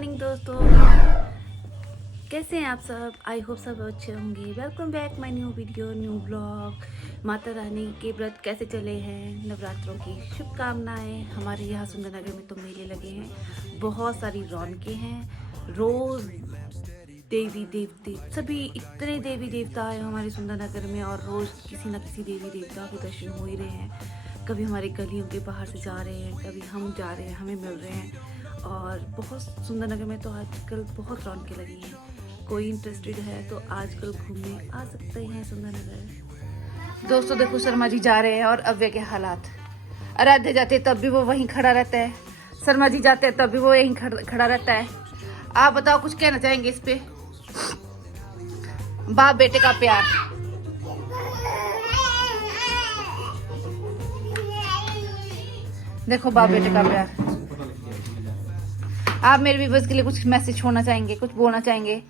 Morning दोस्तों, कैसे हैं आप सब। आई होप सब अच्छे होंगे। Welcome back my new video, new blog. Mata Rani के व्रत कैसे चले हैं, नवरात्रों की शुभकामनाएं। हमारे यहाँ सुंदरनगर में तो मेले लगे हैं, बहुत सारी रौनकें हैं। रोज़ देवी देवते सभी इतने देवी देवता आए हमारे सुंदरनगर में, और रोज़ किसी न किसी देवी देवता के दर्शन हो ही रहे हैं। कभी हमारे गलियों के बाहर से जा रहे हैं, कभी हम जा रहे हैं, हमें मिल रहे हैं। और बहुत सुंदरनगर में तो आजकल बहुत रौनकें लगी हैं। कोई इंटरेस्टेड है तो आजकल घूमने आ सकते हैं सुंदरनगर। दोस्तों देखो, शर्मा जी जा रहे हैं और अव्य के हालात। आराध्य जाते तब भी वो वहीं खड़ा रहता है, शर्मा जी जाते हैं तब भी वो यहीं खड़ा रहता है। आप बताओ, कुछ कहना चाहेंगे इस पे? बाप बेटे का प्यार। देखो बाप बेटे का प्यार। आप मेरे व्यूअर्स के लिए कुछ मैसेज छोड़ना चाहेंगे, कुछ बोलना चाहेंगे?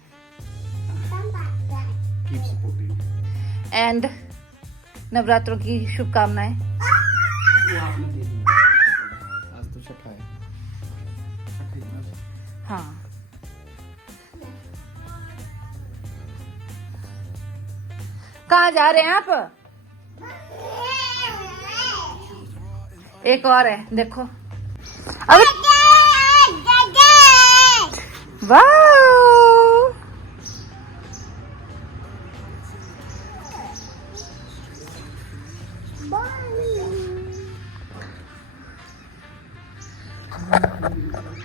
एंड नवरात्रों की शुभकामनाएं। आज तो छठा है। हाँ, कहाँ जा रहे हैं आप? एक और है, देखो। अरे वाह,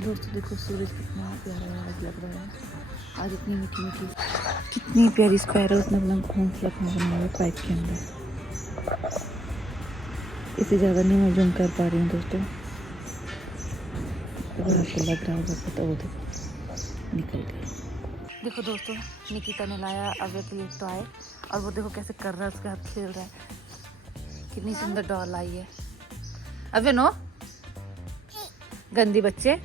दोस्तों देखो सूरज कितना प्यारा लग रहा है आज। इतनी मीठी मीठी कितनी प्यारी स्क्वायर मतलब घोंसला बना हुआ पाइप के अंदर। इससे ज़्यादा नहीं मैं जूम कर पा रही हूँ दोस्तों, अगर आपको लग रहा होगा पता। वो देखो निकल गई। देखो दोस्तों, निकिता ने लाया अव्य के लिए टॉय, और वो देखो कैसे कर रहा है, उसके हाथ खेल रहा है। कितनी सुंदर डॉल आई है। अव्य नो गंदी बच्चे।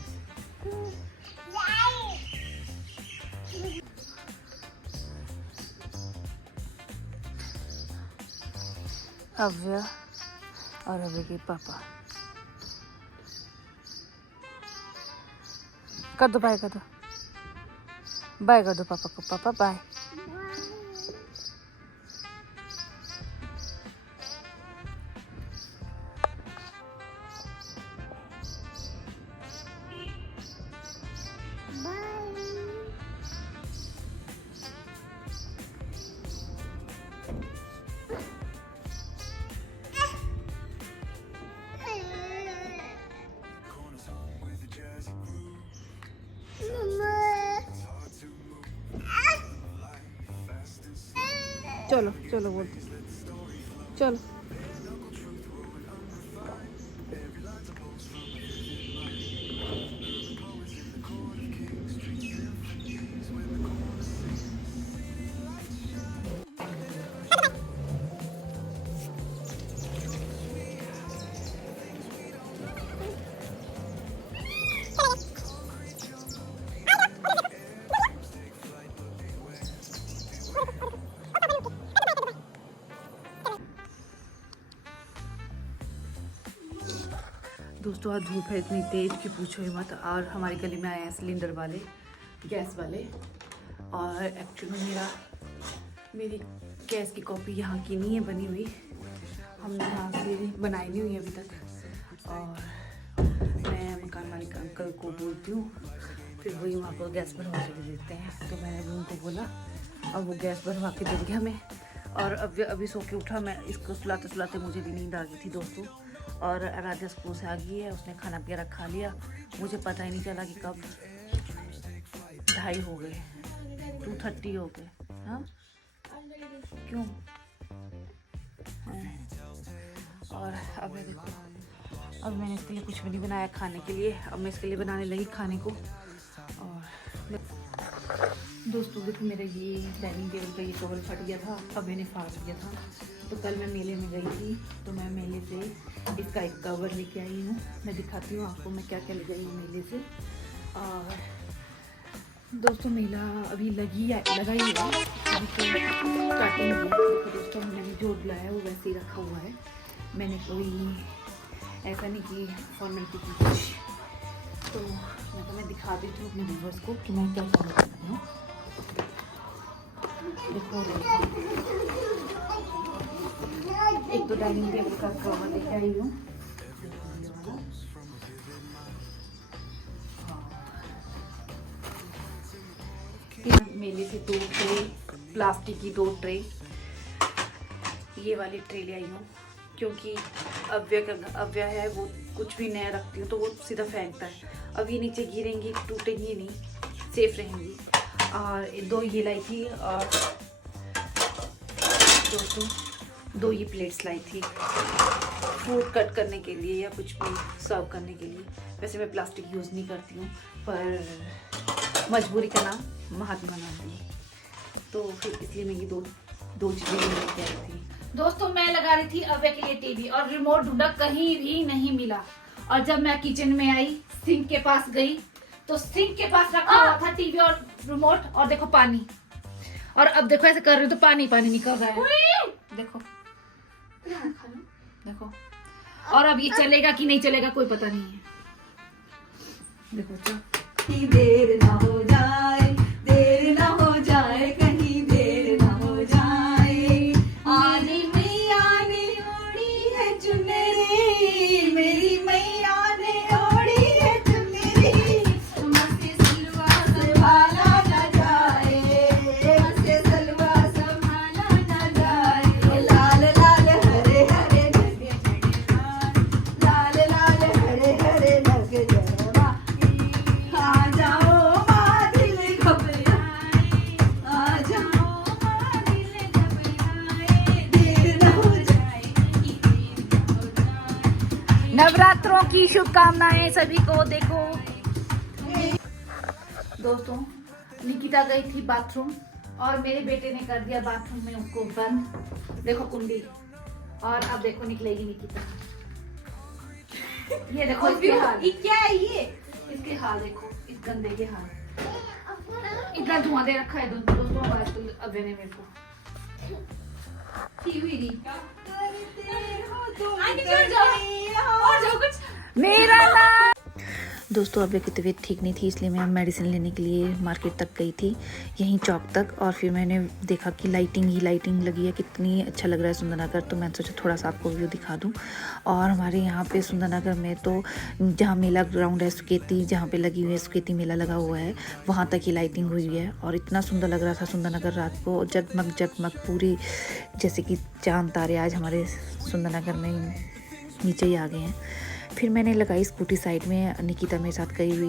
अव्य और अव्य के पापा। कर दो बाय, कर दो बाय, कर दो पापा को। पापा बाय। चलो चलो बोलते चलो। दोस्तों आज धूप है इतनी तेज कि पूछो ही मत। और हमारी गली में आए हैं सिलेंडर वाले, गैस वाले। और एक्चुअली मेरी गैस की कॉपी यहाँ की नहीं है बनी हुई, हमने यहाँ से बनाई नहीं हुई अभी तक। और मैं मकान मालिक अंकल को बोलती हूँ, फिर वही वहाँ पर गैस भरवा के दे देते हैं। तो मैंने भी उनको बोला और वो गैस भरवा के दे दिया हमें। और अभी सो के उठा मैं, इसको सुलाते सुलाते मुझे भी नींद आ गई थी दोस्तों। और आराध्या स्कूल से आ गई है, उसने खाना वगैरह खा लिया। मुझे पता ही नहीं चला कि कब 2:30 हो गए, 2:30 हो गए। हाँ क्यों? और अब मैं देखो, अब मैंने इसके लिए कुछ भी नहीं बनाया खाने के लिए। अब मैं इसके लिए बनाने लगी खाने को। और दोस्तों देखो, मेरा ये डाइनिंग टेबल का ये कवर फट गया था, अब मैंने फाड़ दिया था। तो कल मैं मेले में गई थी, तो मैं मेले से इसका एक कवर लेके आई हूँ। मैं दिखाती हूँ आपको मैं क्या क्या ले गई हूँ मेले से। और दोस्तों मेला अभी लगा ही है, अभी तो स्टार्टिंग है। तो दोस्तों मैंने जो बुलाया है वो वैसे ही रखा हुआ है। मैंने कोई ऐसा नहीं कि फॉर्मेलिटी की कुछ, तो मैं मैं दिखा देती हूँ अपने व्यूवर्स को कि मैं क्या फॉलो कर रही हूँ। देखो एक तो डाइनिंग टेबल का कवर लेके आई हूँ, मेले से 2 ट्रे, प्लास्टिक की 2 ट्रे, ये वाली ट्रे ले आई हूँ क्योंकि अव्य है वो कुछ भी नया रखती हूँ तो वो सीधा फेंकता है। अब ये नीचे गिरेंगी, टूटेंगी नहीं, सेफ रहेंगी। और 2 ये लाई थी और दोस्तों 2 ये प्लेट्स लाई थी फ्रूट कट करने के लिए या कुछ भी सर्व करने के लिए। वैसे मैं प्लास्टिक यूज़ नहीं करती हूँ पर मजबूरी का नाम महात्मा गांधी, तो फिर इसलिए मैं ये दो चीज़ें लेके आई थी। दोस्तों मैं लगा रही थी अव्य के लिए टीवी और रिमोट ढूंढा, कहीं भी नहीं मिला। और जब मैं किचन में आई, सिंक के पास गई तो सिंक के पास रखा हुआ था टीवी और रिमोट, और देखो पानी। और अब देखो ऐसे कर रही हूँ तो पानी निकल रहा है, देखो देखो। और अब ये चलेगा कि नहीं चलेगा कोई पता नहीं है। देखो कहीं देर ना हो जाए, देर ना हो जाए, कहीं देर ना हो जाए। आने मैया ने ओढ़ी है चुनरी, मेरी मैया ने ओढ़ी है चुनरी, मस्ती सलवा संभाला ना जाए, मस्ती सलवा संभाला ना जाए। लाल लाल हरे हरे लगे जड़वा, लाल लाल हरे हरे लगे जड़वा। आ जाओ माँ दिल घबराए, आ जाओ माँ दिल घबराए, देर न हो जाए, देर न हो जाए। नवरात्रों की शुभकामनाएं सभी को। देखो दोस्तों, निकिता गई थी बाथरूम और मेरे बेटे ने कर दिया बाथरूम में उसको बंद। देखो कुंडी, और अब देखो निकलेगी निकिता। ये देखो इसके हाल, ये क्या है ये? इसके हाल देखो, इस गंदे के हाल। इतना धुआं दे रखा है दोस्तों आजकल अव्य ने मेरे को। मेरा नाम दोस्तों अव्य की तबीयत ठीक नहीं थी, इसलिए मैं मेडिसिन लेने के लिए मार्केट तक गई थी, यहीं चौक तक। और फिर मैंने देखा कि लाइटिंग ही लाइटिंग लगी है, कितनी अच्छा लग रहा है सुंदरनगर। तो मैंने सोचा थोड़ा सा आपको व्यू दिखा दूं। और हमारे यहाँ पे सुंदरनगर में तो जहाँ मेला ग्राउंड है सुकेती, जहाँ पे लगी हुई है सुकेती मेला लगा हुआ है, वहाँ तक ही लाइटिंग हुई है। और इतना सुंदर लग रहा था सुंदरनगर रात को, जगमग जगमग पूरी, जैसे कि चांद तारे आज हमारे सुंदरनगर में नीचे ही आ गए हैं। फिर मैंने लगाई स्कूटी साइड में, निकिता मेरे साथ गई हुई।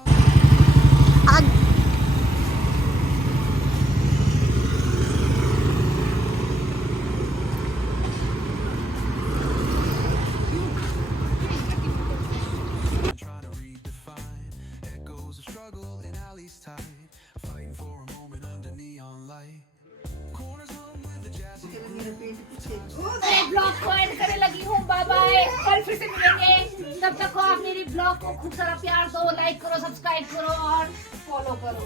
ब्लॉग को एंड करने लगी हूँ। बाय बाय, कल फिर से मिलेंगे। तब तक को आप मेरी ब्लॉग को खूब सारा प्यार दो, लाइक करो, सब्सक्राइब करो और फॉलो करो।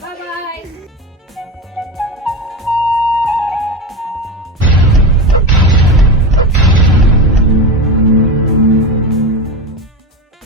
Bye bye.